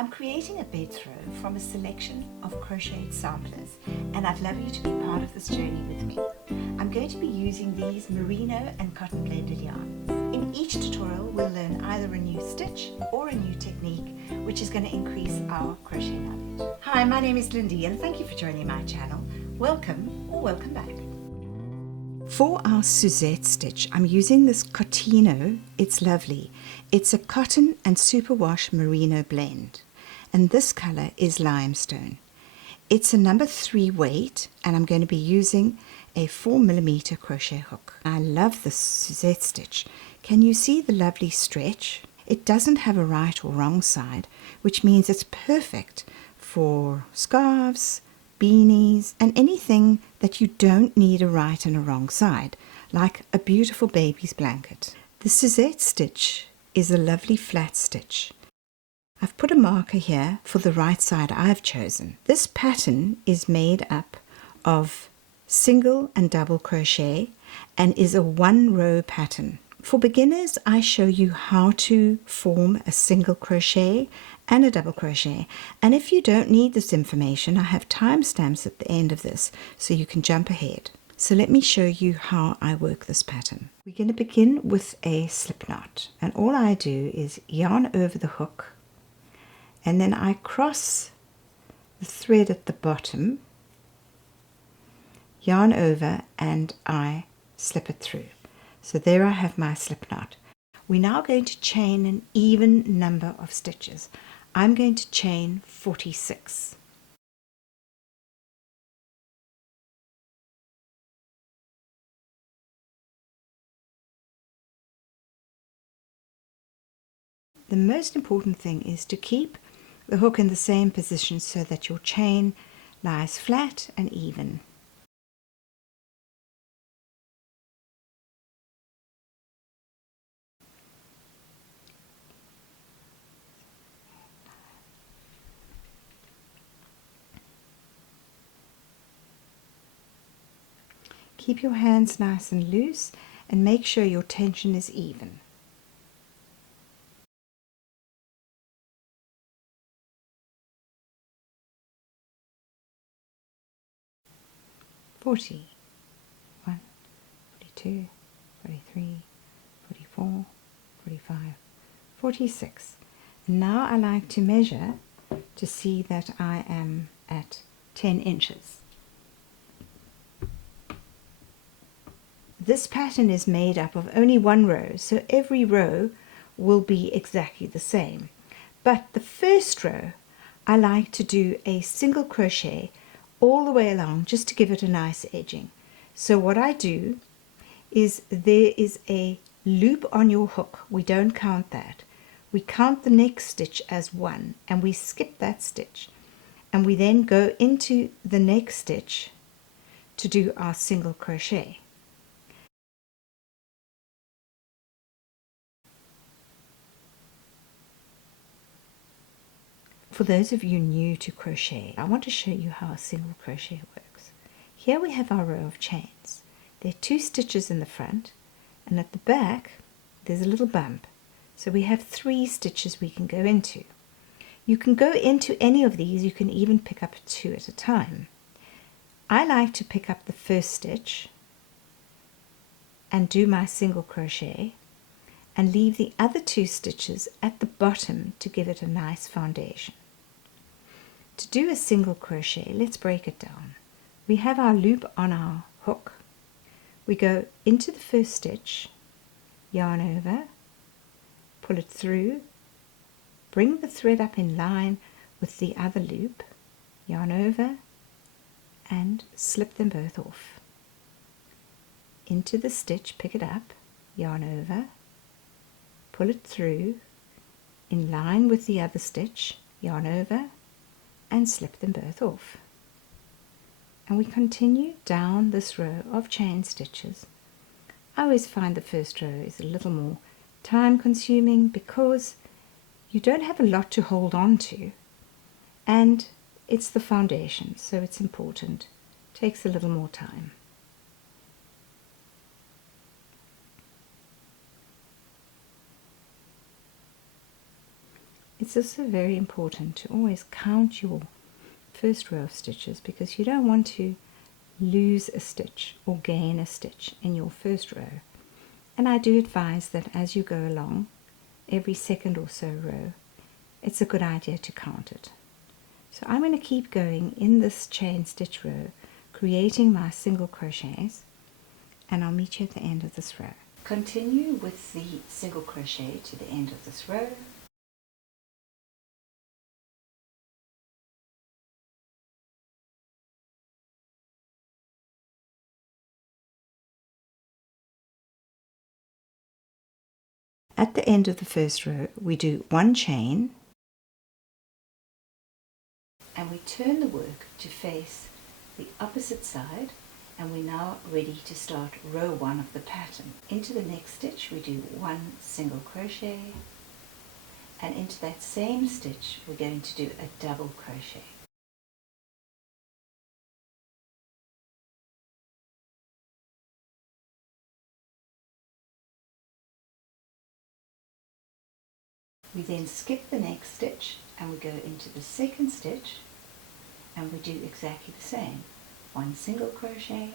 I'm creating a bed throw from a selection of crocheted samplers, and I'd love you to be part of this journey with me. I'm going to be using these merino and cotton blended yarns. In each tutorial we'll learn either a new stitch or a new technique which is going to increase our crochet knowledge. Hi, my name is Lindy and thank you for joining my channel. Welcome or welcome back. For our Suzette stitch, I'm using this Cotino. It's lovely. It's a cotton and superwash merino blend, and this color is limestone. It's a number 3 weight, and I'm going to be using a 4mm crochet hook. I love this Suzette stitch. Can you see the lovely stretch? It doesn't have a right or wrong side, which means it's perfect for scarves, beanies, and anything that you don't need a right and a wrong side, like a beautiful baby's blanket. The Suzette stitch is a lovely flat stitch. I've put a marker here for the right side I've chosen. This pattern is made up of single and double crochet and is a 1-row pattern. For beginners, I show you how to form a single crochet and a double crochet, and if you don't need this information, I have timestamps at the end of this so you can jump ahead. So let me show you how I work this pattern. We're going to begin with a slip knot, and all I do is yarn over the hook, and then I cross the thread at the bottom, yarn over, and I slip it through. So there I have my slip knot. We're now going to chain an even number of stitches. I'm going to chain 46. The most important thing is to keep the hook in the same position so that your chain lies flat and even. Keep your hands nice and loose and make sure your tension is even. One, 42, 43, 44, 45, 46. And now I like to measure to see that I am at 10 inches. This pattern is made up of only 1 row, so every row will be exactly the same. But the first row, I like to do a single crochet all the way along just to give it a nice edging. So what I do is there is a loop on your hook. We don't count that. We count the next stitch as 1 and we skip that stitch. And we then go into the next stitch to do our single crochet. For those of you new to crochet, I want to show you how a single crochet works. Here we have our row of chains. There are 2 stitches in the front, and at the back there's a little bump. So we have 3 stitches we can go into. You can go into any of these, you can even pick up 2 at a time. I like to pick up the first stitch and do my single crochet and leave the other 2 stitches at the bottom to give it a nice foundation. To do a single crochet, let's break it down. We have our loop on our hook. We go into the first stitch, yarn over, pull it through, bring the thread up in line with the other loop, yarn over, and slip them both off. Into the stitch, pick it up, yarn over, pull it through, in line with the other stitch, yarn over, and slip them both off. And we continue down this row of chain stitches. I always find the first row is a little more time consuming because you don't have a lot to hold on to, and it's the foundation, so it's important. It takes a little more time. It's also very important to always count your first row of stitches, because you don't want to lose a stitch or gain a stitch in your first row. And I do advise that as you go along, every second or so row, it's a good idea to count it. So I'm going to keep going in this chain stitch row, creating my single crochets, and I'll meet you at the end of this row. Continue with the single crochet to the end of this row. At the end of the first row, we do one chain, and we turn the work to face the opposite side, and we're now ready to start row 1 of the pattern. Into the next stitch we do one single crochet, and into that same stitch we're going to do a double crochet. We then skip the next stitch and we go into the second stitch, and we do exactly the same. One single crochet,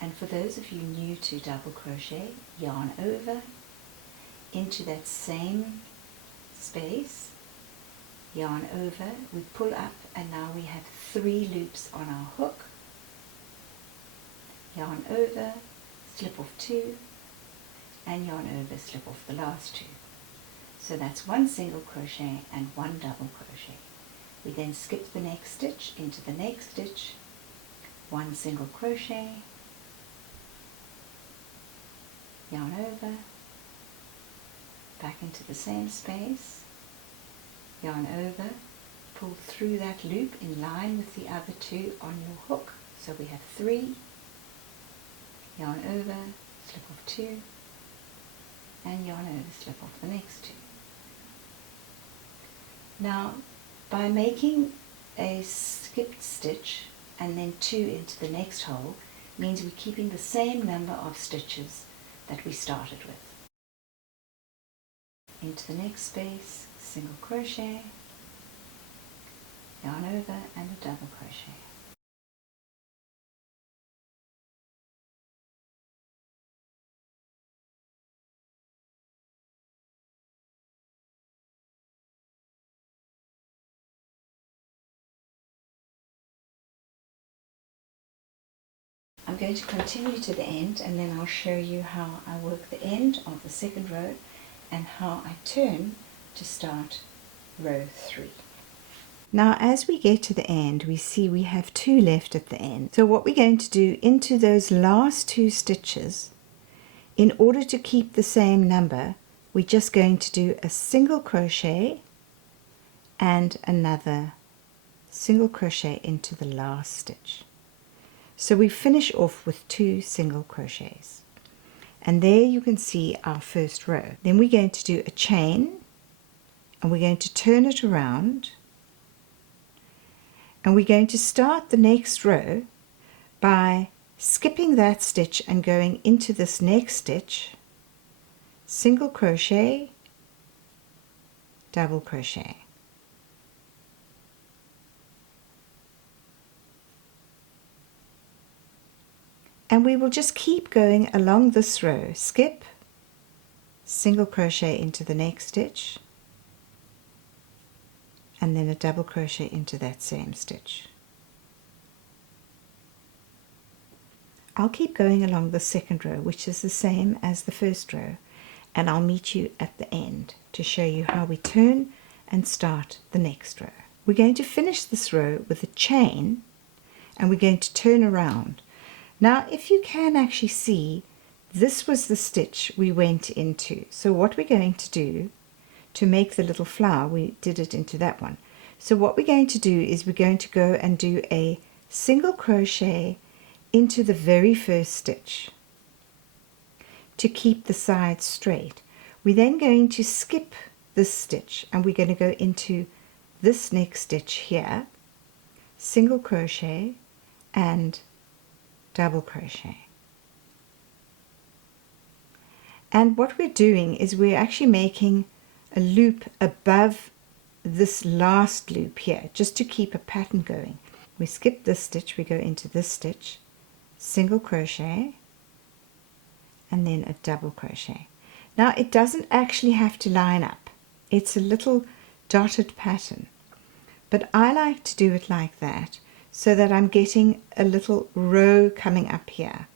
and for those of you new to double crochet, yarn over into that same space, yarn over, we pull up, and now we have 3 loops on our hook, yarn over, slip off 2, and yarn over, slip off the last 2. So that's one single crochet and one double crochet. We then skip the next stitch into the next stitch, one single crochet, yarn over, back into the same space, yarn over, pull through that loop in line with the other 2 on your hook. So we have 3, yarn over, slip off 2, and yarn over, slip off the next 2. Now, by making a skipped stitch and then 2 into the next hole, means we're keeping the same number of stitches that we started with. Into the next space, single crochet, yarn over, and a double crochet. I'm going to continue to the end, and then I'll show you how I work the end of the second row and how I turn to start row 3. Now as we get to the end, we see we have 2 left at the end. So what we're going to do into those last 2 stitches, in order to keep the same number, we're just going to do a single crochet and another single crochet into the last stitch. So we finish off with 2 single crochets, and there you can see our first row. Then we're going to do a chain, and we're going to turn it around, and we're going to start the next row by skipping that stitch and going into this next stitch, single crochet, double crochet. And we will just keep going along this row. Skip, single crochet into the next stitch, and then a double crochet into that same stitch. I'll keep going along the second row, which is the same as the first row, and I'll meet you at the end to show you how we turn and start the next row. We're going to finish this row with a chain, and we're going to turn around. Now if you can actually see, this was the stitch we went into. So what we're going to do to make the little flower, we did it into that one. So what we're going to do is we're going to go and do a single crochet into the very first stitch to keep the sides straight. We're then going to skip this stitch, and we're going to go into this next stitch here, single crochet and double crochet. And what we're doing is we're actually making a loop above this last loop here, just to keep a pattern going. We skip this stitch, we go into this stitch, single crochet, and then a double crochet. Now it doesn't actually have to line up. It's a little dotted pattern, but I like to do it like that so that I'm getting a little row coming up here.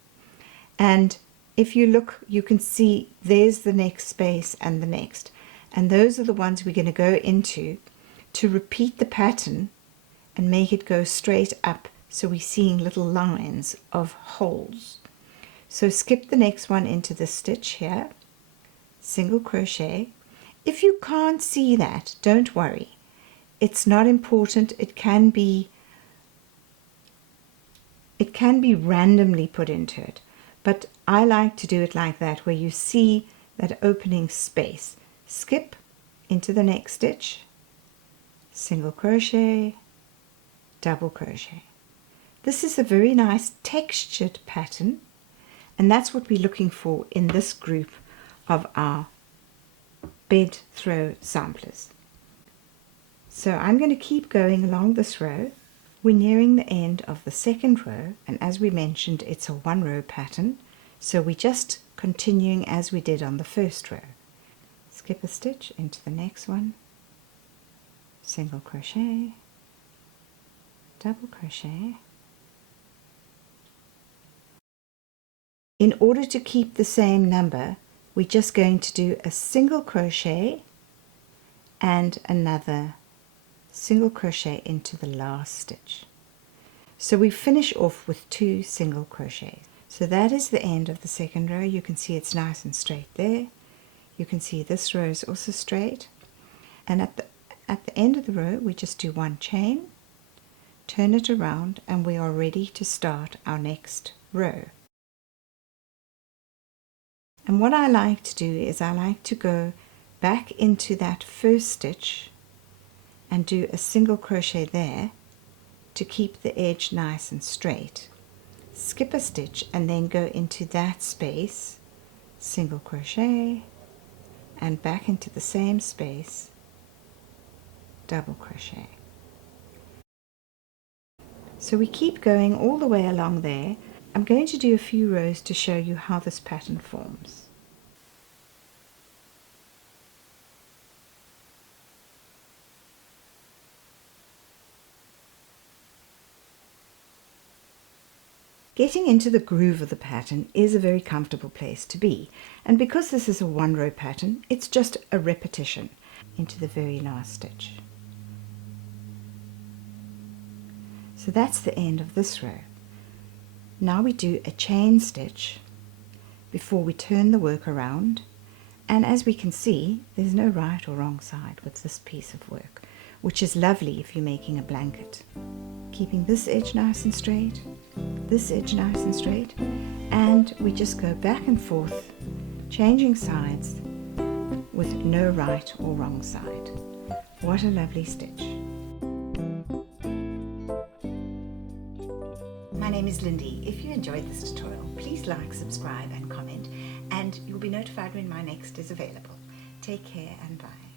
And if you look, you can see there's the next space and the next, and those are the ones we're going to go into to repeat the pattern and make it go straight up, so we're seeing little lines of holes. So skip the next one into this stitch here, single crochet. If you can't see that, don't worry, it's not important. It can be randomly put into it, but I like to do it like that, where you see that opening space. Skip into the next stitch, single crochet, double crochet. This is a very nice textured pattern, and that's what we're looking for in this group of our bed throw samplers. So I'm going to keep going along this row. We're nearing the end of the second row, and as we mentioned, it's a one row pattern, so we're just continuing as we did on the first row. Skip a stitch into the next one, single crochet, double crochet. In order to keep the same number, we're just going to do a single crochet and another single crochet into the last stitch. So we finish off with 2 single crochets. So that is the end of the second row. You can see it's nice and straight there. You can see this row is also straight. And at the end of the row, we just do 1 chain, turn it around, and we are ready to start our next row. And what I like to do is I like to go back into that first stitch and do a single crochet there to keep the edge nice and straight. Skip a stitch and then go into that space, single crochet, and back into the same space, double crochet. So we keep going all the way along there. I'm going to do a few rows to show you how this pattern forms. Getting into the groove of the pattern is a very comfortable place to be, and because this is a one row pattern, it's just a repetition into the very last stitch. So that's the end of this row. Now we do a chain stitch before we turn the work around, and as we can see, there's no right or wrong side with this piece of work, which is lovely if you're making a blanket. Keeping this edge nice and straight, this edge nice and straight, and we just go back and forth, changing sides with no right or wrong side. What a lovely stitch. My name is Lindy. If you enjoyed this tutorial, please like, subscribe and comment, and you'll be notified when my next is available. Take care and bye.